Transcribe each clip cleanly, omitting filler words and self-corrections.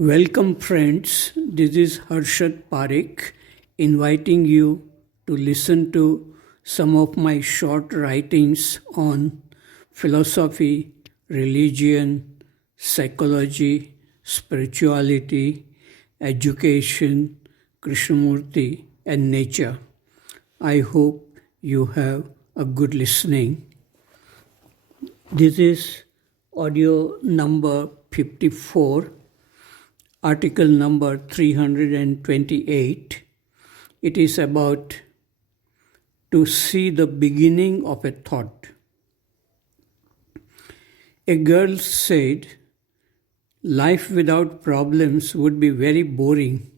Welcome, friends. This is Harshad Parekh inviting you to listen to some of my short writings on philosophy, religion, psychology, spirituality, education, Krishnamurti, and nature. I hope you have a good listening. This is audio number 54. Article number 328. It is about to see the beginning of a thought. A girl said, "Life without problems would be very boring.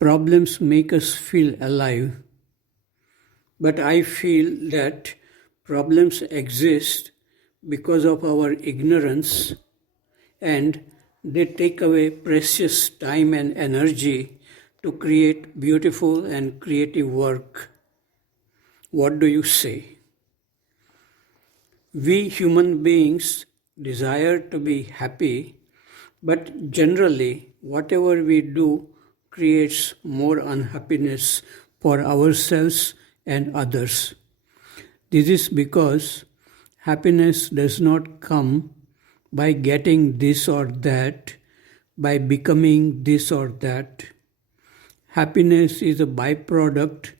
Problems make us feel alive. But I feel that problems exist because of our ignorance, and they take away precious time and energy to create beautiful and creative work. What do you say?" We human beings desire to be happy, but generally, whatever we do creates more unhappiness for ourselves and others. This is because happiness does not come by getting this or that, by becoming this or that. Happiness is a byproduct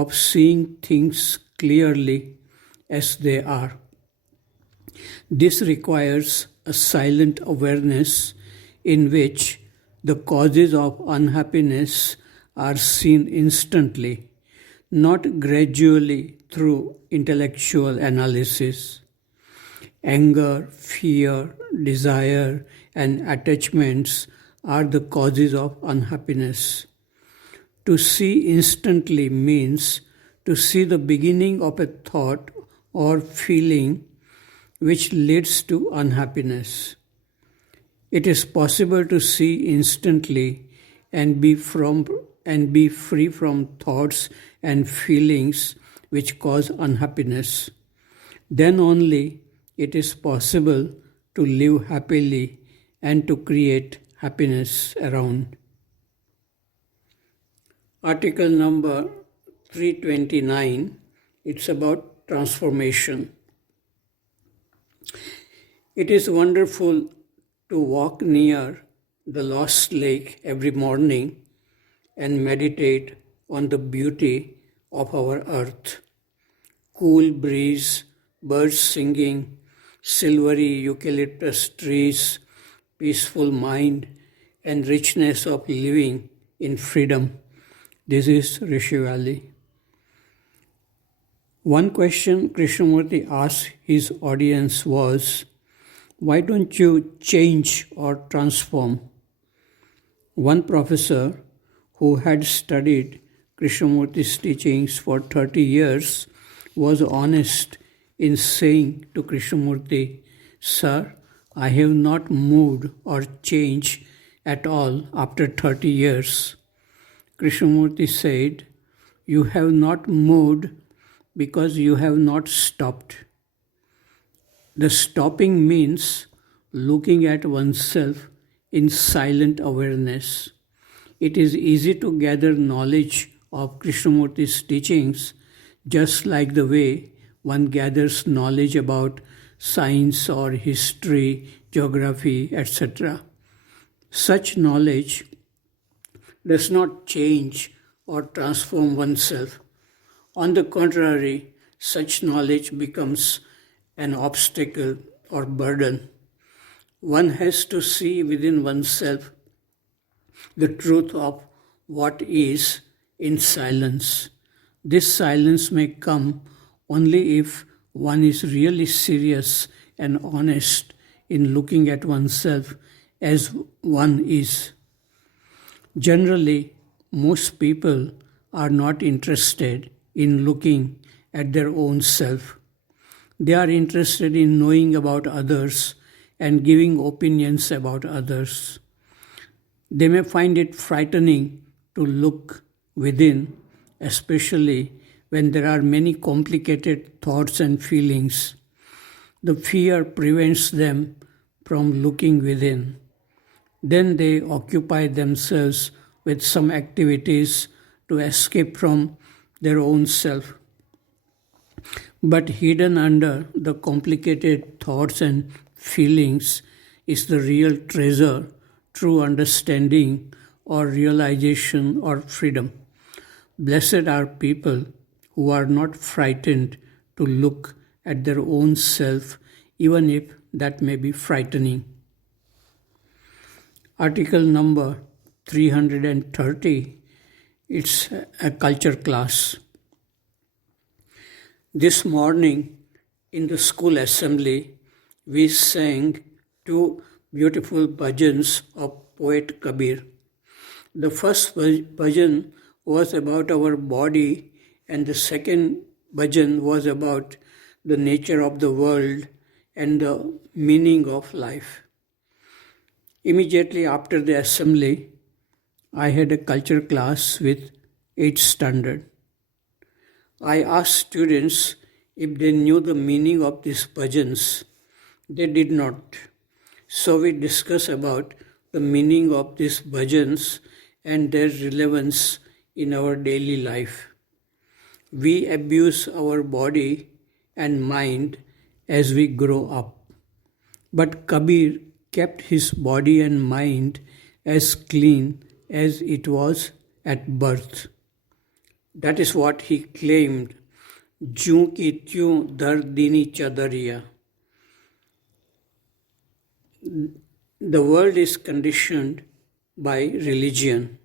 of seeing things clearly as they are. This requires a silent awareness in which the causes of unhappiness are seen instantly, not gradually through intellectual analysis. Anger, fear, desire, and attachments are the causes of unhappiness. To see instantly means to see the beginning of a thought or feeling which leads to unhappiness. It is possible to see instantly and be free from thoughts and feelings which cause unhappiness. Then only it is possible to live happily and to create happiness around. Article number 329, it's about transformation. It is wonderful to walk near the lost lake every morning and meditate on the beauty of our earth. Cool breeze, birds singing, silvery eucalyptus trees, peaceful mind, and richness of living in freedom. This is Rishi Valley. One question Krishnamurti asked his audience was, "Why don't you change or transform?" One professor who had studied Krishnamurti's teachings for 30 years was honest in saying to Krishnamurti, "Sir, I have not moved or changed at all after 30 years." Krishnamurti said, "You have not moved because you have not stopped." The stopping means looking at oneself in silent awareness. It is easy to gather knowledge of Krishnamurti's teachings just like the way one gathers knowledge about science or history, geography, etc. Such knowledge does not change or transform oneself. On the contrary, such knowledge becomes an obstacle or burden. One has to see within oneself the truth of what is in silence. This silence may come only if one is really serious and honest in looking at oneself as one is. Generally, most people are not interested in looking at their own self. They are interested in knowing about others and giving opinions about others. They may find it frightening to look within, especially when there are many complicated thoughts and feelings. The fear prevents them from looking within. Then they occupy themselves with some activities to escape from their own self. But hidden under the complicated thoughts and feelings is the real treasure, true understanding or realization or freedom. Blessed are people who are not frightened to look at their own self, even if that may be frightening. Article number 330, it's a culture class. This morning in the school assembly, we sang two beautiful bhajans of poet Kabir. The first bhajan was about our body, and the second bhajan was about the nature of the world and the meaning of life. Immediately after the assembly, I had a culture class with 8th standard. I asked students if they knew the meaning of these bhajans. They did not. So we discussed about the meaning of these bhajans and their relevance in our daily life. We abuse our body and mind as we grow up. But Kabir kept his body and mind as clean as it was at birth. That is what he claimed. Jun ki tyun dar dini chadariya. The world is conditioned by religion.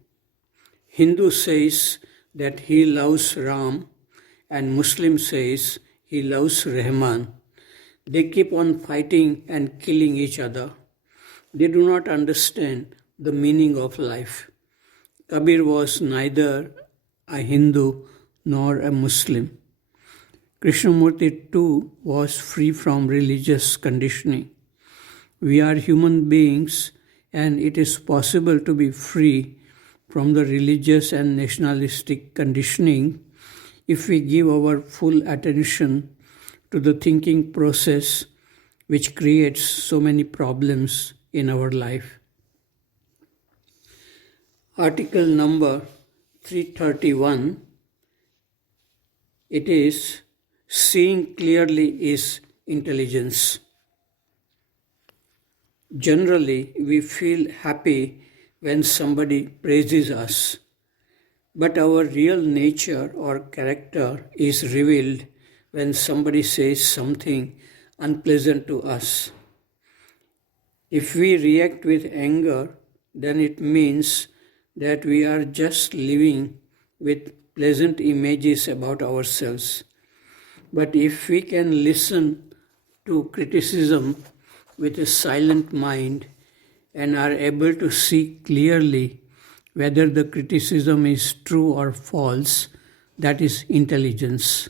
Hindu says that he loves Ram and Muslim says he loves Rahman. They keep on fighting and killing each other. They do not understand the meaning of life. Kabir was neither a Hindu nor a Muslim. Krishnamurti too was free from religious conditioning. We are human beings and it is possible to be free from the religious and nationalistic conditioning if we give our full attention to the thinking process which creates so many problems in our life. Article number 331, it is seeing clearly is intelligence. Generally, we feel happy when somebody praises us, but our real nature or character is revealed when somebody says something unpleasant to us. If we react with anger, then it means that we are just living with pleasant images about ourselves. But if we can listen to criticism with a silent mind and are able to see clearly whether the criticism is true or false, that is intelligence.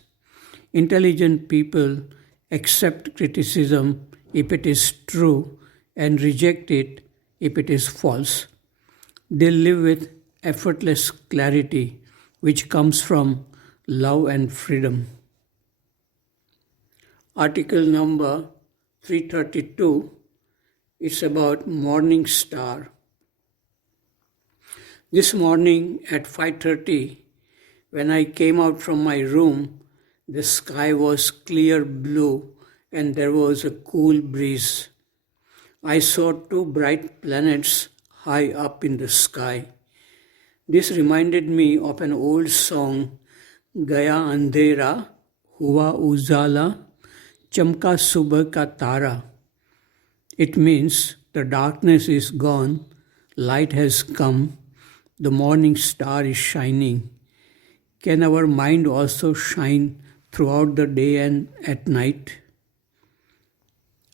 Intelligent people accept criticism if it is true and reject it if it is false. They live with effortless clarity which comes from love and freedom. Article number 332, it's about morning star. This morning at 5:30, when I came out from my room, the sky was clear blue and there was a cool breeze. I saw two bright planets high up in the sky. This reminded me of an old song, Gaya Andhera, Hua Ujala, Chamka Subha Ka Tara. It means the darkness is gone, light has come, the morning star is shining. Can our mind also shine throughout the day and at night?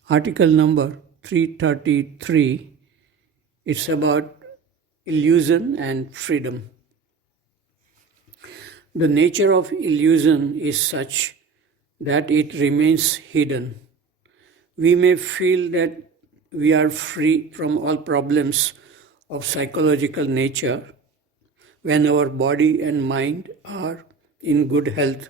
Article number 333, it's about illusion and freedom. The nature of illusion is such that it remains hidden. We may feel that we are free from all problems of psychological nature when our body and mind are in good health.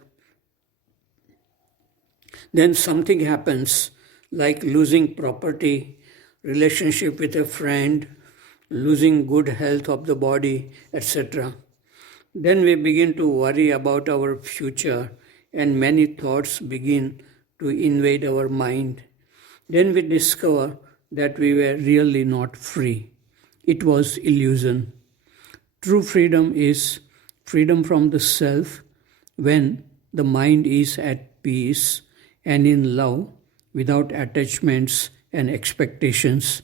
Then something happens like losing property, relationship with a friend, losing good health of the body, etc. Then we begin to worry about our future, and many thoughts begin to invade our mind. Then we discover that we were really not free. It was illusion. True freedom is freedom from the self when the mind is at peace and in love without attachments and expectations,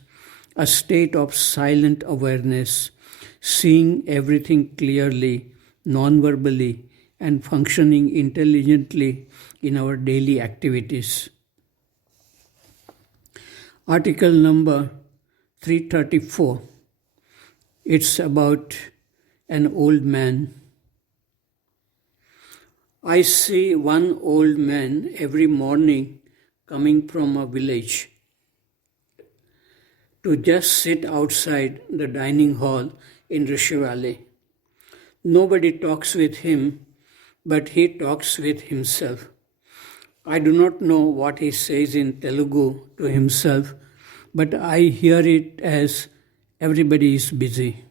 a state of silent awareness, seeing everything clearly, non-verbally, and functioning intelligently in our daily activities. Article number 334. It's about an old man. I see one old man every morning coming from a village to just sit outside the dining hall in Rishi Valley. Nobody talks with him, but he talks with himself. I do not know what he says in Telugu to himself, but I hear it as everybody is busy.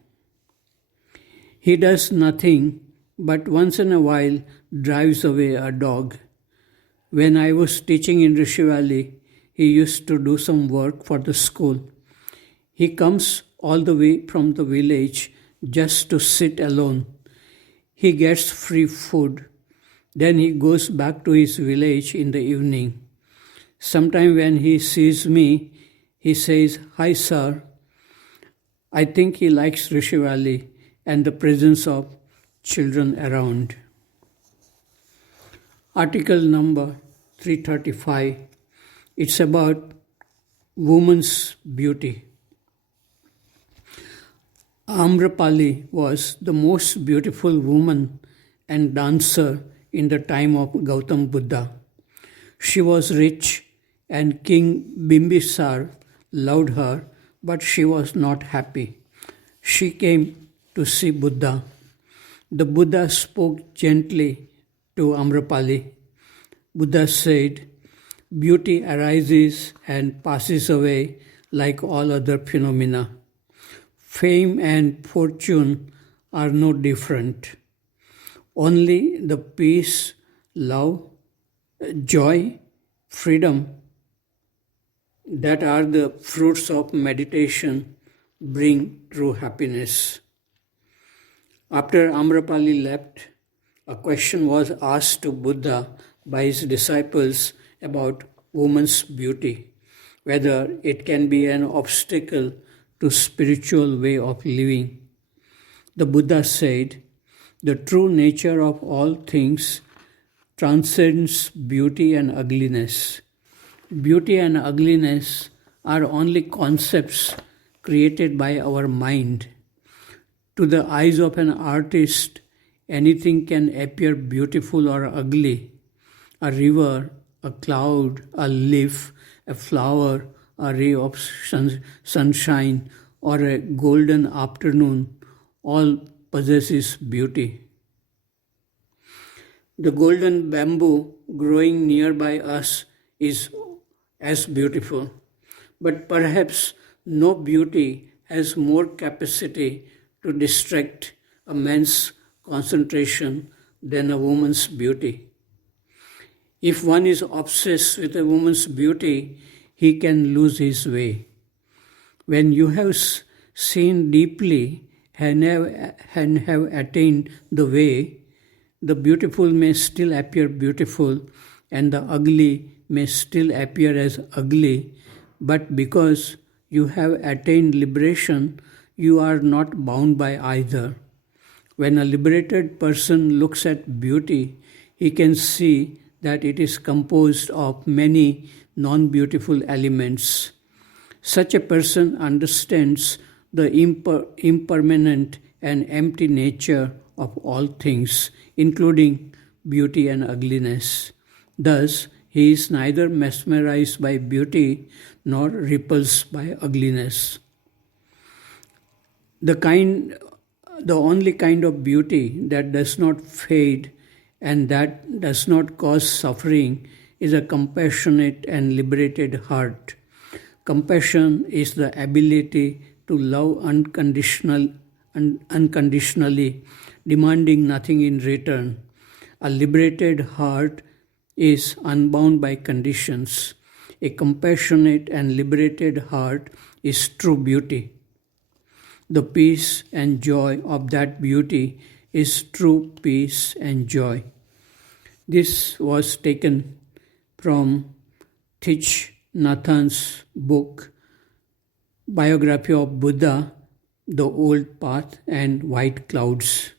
He does nothing, but once in a while drives away a dog. When I was teaching in Rishi Valley, he used to do some work for the school. He comes all the way from the village just to sit alone. He gets free food. Then he goes back to his village in the evening. Sometime when he sees me, he says, "Hi, sir." I think he likes Rishi Valley and the presence of children around. Article number 335. It's about woman's beauty. Amrapali was the most beautiful woman and dancer in the time of Gautam Buddha. She was rich and King Bimbisar loved her, but she was not happy. She came to see Buddha. The Buddha spoke gently to Amrapali. Buddha said, "Beauty arises and passes away like all other phenomena. Fame and fortune are no different. Only the peace, love, joy, freedom that are the fruits of meditation bring true happiness." After Amrapali left, a question was asked to Buddha by his disciples about woman's beauty, whether it can be an obstacle to spiritual way of living. The Buddha said, "The true nature of all things transcends beauty and ugliness. Beauty and ugliness are only concepts created by our mind. To the eyes of an artist, anything can appear beautiful or ugly. A river, a cloud, a leaf, a flower, a ray of sunshine, or a golden afternoon all possesses beauty. The golden bamboo growing nearby us is as beautiful, but perhaps no beauty has more capacity to distract a man's concentration than a woman's beauty. If one is obsessed with a woman's beauty, he can lose his way. When you have seen deeply and have attained the way, the beautiful may still appear beautiful and the ugly may still appear as ugly, but because you have attained liberation, you are not bound by either. When a liberated person looks at beauty, he can see that it is composed of many non-beautiful elements. Such a person understands the impermanent and empty nature of all things, including beauty and ugliness. Thus, he is neither mesmerized by beauty nor repulsed by ugliness. The only kind of beauty that does not fade and that does not cause suffering is a compassionate and liberated heart. Compassion is the ability to love unconditionally, demanding nothing in return. A liberated heart is unbound by conditions. A compassionate and liberated heart is true beauty. The peace and joy of that beauty is true peace and joy. This was taken from Thich Nathan's book, Biography of Buddha, The Old Path and White Clouds.